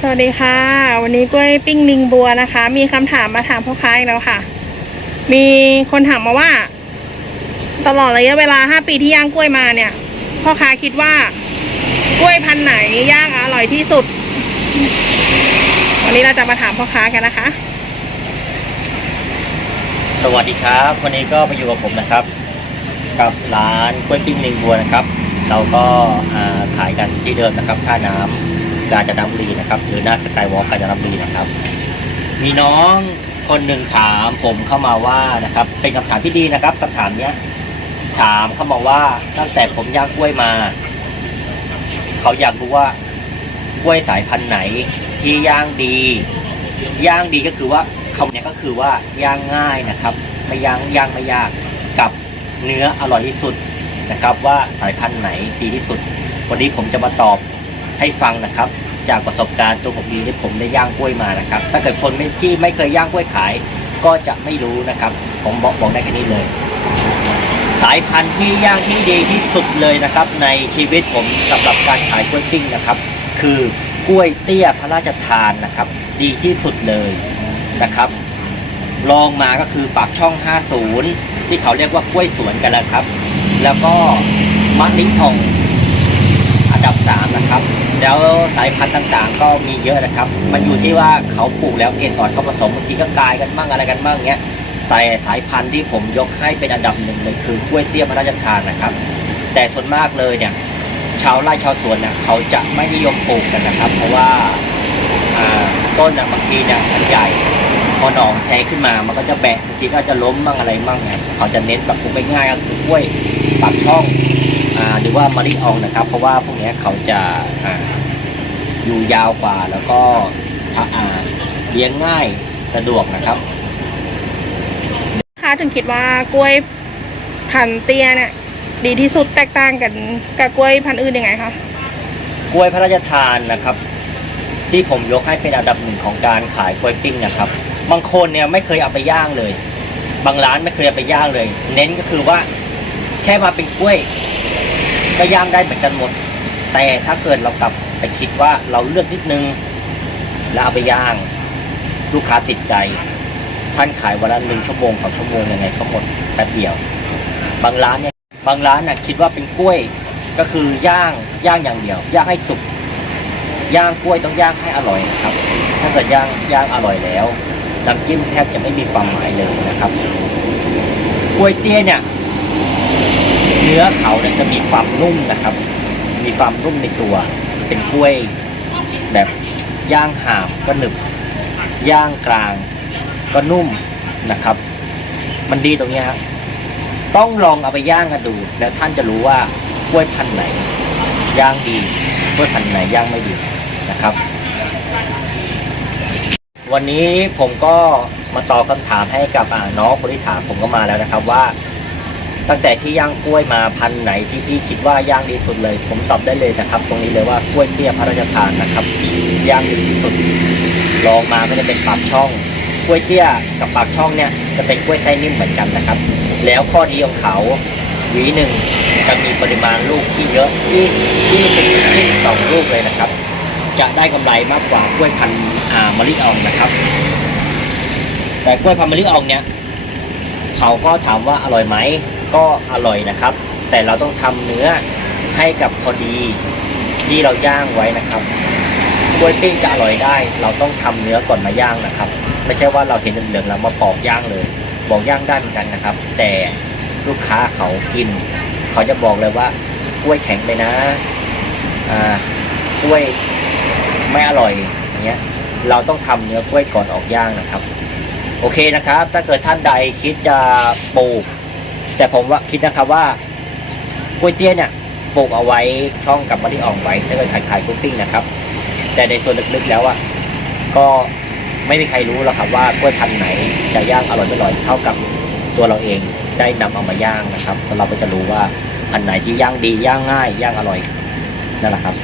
สวัสดีค่ะ วันนี้กล้วยปิ้งลิงบัวนะคะ มีคำถามมาถามพ่อค้าอีกแล้วค่ะ มีคนถามมาว่า ตลอดระยะเวลา5ปีที่ย่างกล้วยมาเนี่ย พ่อค้าคิดว่ากล้วยพันธุ์ไหนย่างอร่อยที่สุด วันนี้เราจะมาถามพ่อค้ากันนะคะ สวัสดีครับ วันนี้ก็มาอยู่กับผมนะครับ กับร้านกล้วยปิ้งลิงบัวนะครับ เราก็ขายกันที่เดิมนะครับท่าน้ำ กาญจนบุรีนะครับ หรือหน้าสกายวอล์กกาญจนบุรีนะครับ มีน้องคนหนึ่งถามผมเข้ามาว่านะครับ เป็นคำถามที่ดีนะครับคำถามเนี้ย ถามเข้ามาว่าตั้งแต่ผมย่างกล้วยมา เขาอยากรู้ว่ากล้วยสายพันธุ์ไหนที่ย่างดี ย่างดีก็คือว่าคำนี้ก็คือว่าย่างง่ายนะครับ ไม่ย่างย่างไม่ยากกับเนื้ออร่อยที่สุดนะครับ ว่าสายพันธุ์ไหนดีที่สุด วันนี้ผมจะมาตอบ ให้ฟังนะครับ จากประสบการณ์ตัวผมเองที่ผมได้ย่างกล้วยมานะครับ ถ้าเกิดคนไม่ที่ไม่เคยย่างกล้วยขาย ก็จะไม่รู้นะครับ ผมบอกบอกได้แค่นี้เลย สายพันธุ์ที่ย่างที่ดีที่สุดเลยนะครับ ในชีวิตผมสำหรับการขายกล้วยปิ้งนะครับ คือกล้วยเตี้ยพระราชทานนะครับ ดีที่สุดเลยนะครับรองมาก็คือปากช่อง 50 ที่เขาเรียกว่ากล้วยสวนกันแล้วครับ แล้วก็มัดลิ้นทอง อันดับ3นะครับ แล้วสายพันธุ์ต่างๆ ก็มีเยอะนะครับ มันอยู่ที่ว่าเขาปลูกแล้วเกสรเขาผสมบางทีก็กลายกันบ้างอะไรกันบ้างเงี้ยแต่สายพันธุ์ที่ผมยกให้เป็นอันดับหนึ่งเลยคือกล้วยเตี้ยพระราชทานนะครับ แต่ส่วนมากเลยเนี่ยชาวไร่ชาวสวนเนี่ยเขาจะไม่นิยมปลูกกันนะครับ เพราะว่าต้นบางทีเนี่ยมันใหญ่พอหนองแทงขึ้นมา มันก็จะแบะบางทีก็จะล้มบ้างอะไรบ้างเนี่ยเขาจะเน้นแบบปลูกง่ายๆก็คือกล้วยปากช่อง หรือว่ามะลิอองนะครับ เพราะว่าพวกเนี้ยเขาจะอ่าอยู่ยาวกว่าแล้วก็ถ้าอ่าเลี้ยงง่ายสะดวกนะครับค้าถึงคิดว่ากล้วยพันธุ์เตี้ยเนี่ยดีที่สุดแตกต่างกันกับกล้วยพันธุ์อื่นยังไงคะกล้วยพระราชทานนะครับ ที่ผมยกให้เป็นอันดับหนึ่งของการขายกล้วยปิ้งนะครับ บางคนเนี่ยไม่เคยเอาไปย่างเลย บางร้านไม่เคยเอาไปย่างเลย เน้นก็คือว่าแค่มาเป็นกล้วย ก็ย่างได้เหมือนกันหมด แต่ถ้าเกิดเรากลับไปคิดว่าเราเลือกนิดนึง แล้วเอาไปย่าง ลูกค้าติดใจ ท่านขายวันละหนึ่งชั่วโมงสองชั่วโมงยังไงก็หมดแป๊บเดียว บางร้านเนี่ยบางร้านน่ะคิดว่าเป็นกล้วยก็คือย่างย่างอย่างเดียว ย่างให้สุกย่างกล้วยต้องย่างให้อร่อยนะครับ ถ้าเกิดย่างย่างอร่อยแล้วน้ำจิ้มแทบจะไม่มีความหมายเลยนะครับกล้วยเตี้ยเนี่ย เนื้อเขาเนี่ยจะมีความนุ่มนะครับ มีความนุ่มในตัว เป็นกล้วยแบบย่างห่ามก็หนึบ ย่างกลางก็นุ่มนะครับ มันดีตรงนี้ครับต้องลองเอาไปย่างกันดู แล้วท่านจะรู้ว่ากล้วยพันธุ์ไหน ย่างดีกล้วยพันธุ์ไหนย่างไม่ดีนะครับ วันนี้ผมก็มาตอบคำถามให้กับน้องคนที่ถามผมก็มาแล้วนะครับว่า ตั้งแต่ที่ย่างกล้วยมาพันธุ์ไหนที่พี่คิดว่าย่างดีสุดเลย ผมตอบได้เลยนะครับ ตรงนี้เลยว่ากล้วยเตี้ยพระราชทานนะครับย่างดีที่สุดลองมาก็จะเป็นปากช่องกล้วยเตี้ยกับปากช่องเนี่ยจะเป็นกล้วยไส้นิ่มเหมือนกันนะครับ แล้วข้อดีของเขาหวีหนึ่งจะมีปริมาณลูกที่เยอะที่ที่เป็นที่สองลูกเลยนะครับ จะได้กำไรมากกว่ากล้วยพันธุ์อ่ามะลิอ่องนะครับ แต่กล้วยพันธุ์มะลิอ่องเนี่ยเขาก็ถามว่าอร่อยไหม ก็อร่อยนะครับ แต่เราต้องทำเนื้อให้กับพอดีที่เราย่างไว้นะครับกล้วยปิ้งจะอร่อยได้ เราต้องทำเนื้อก่อนมาย่างนะครับ ไม่ใช่ว่าเราเห็นเหลืองๆแล้วมาปอกย่างเลย บอกย่างได้เหมือนกันนะครับ แต่ลูกค้าเขากิน เขาจะบอกเลยว่ากล้วยแข็งไปนะอ่ากล้วยไม่อร่อยอย่างเงี้ยเราต้องทำเนื้อกล้วยก่อนออกย่างนะครับ โอเคนะครับ ถ้าเกิดท่านใดคิดจะปลูก แต่ผมว่าคิดนะครับว่ากล้วยเตี้ยเนี่ยปลูกเอาไว้ช่องกับมะลิอ่องไว้ถ้าเกิดขายขายกล้วยปิ้งนะครับ แต่ในส่วนลึกๆแล้วอะก็ไม่มีใครรู้หรอกครับว่ากล้วยพันธุ์ไหนจะย่างอร่อยไม่อร่อยเท่ากับตัวเราเองได้นำเอามาย่างนะครับแล้วเราก็จะรู้ว่าพันธุ์ไหนที่ย่างดีย่างง่ายย่างอร่อยนั่นแหละครับ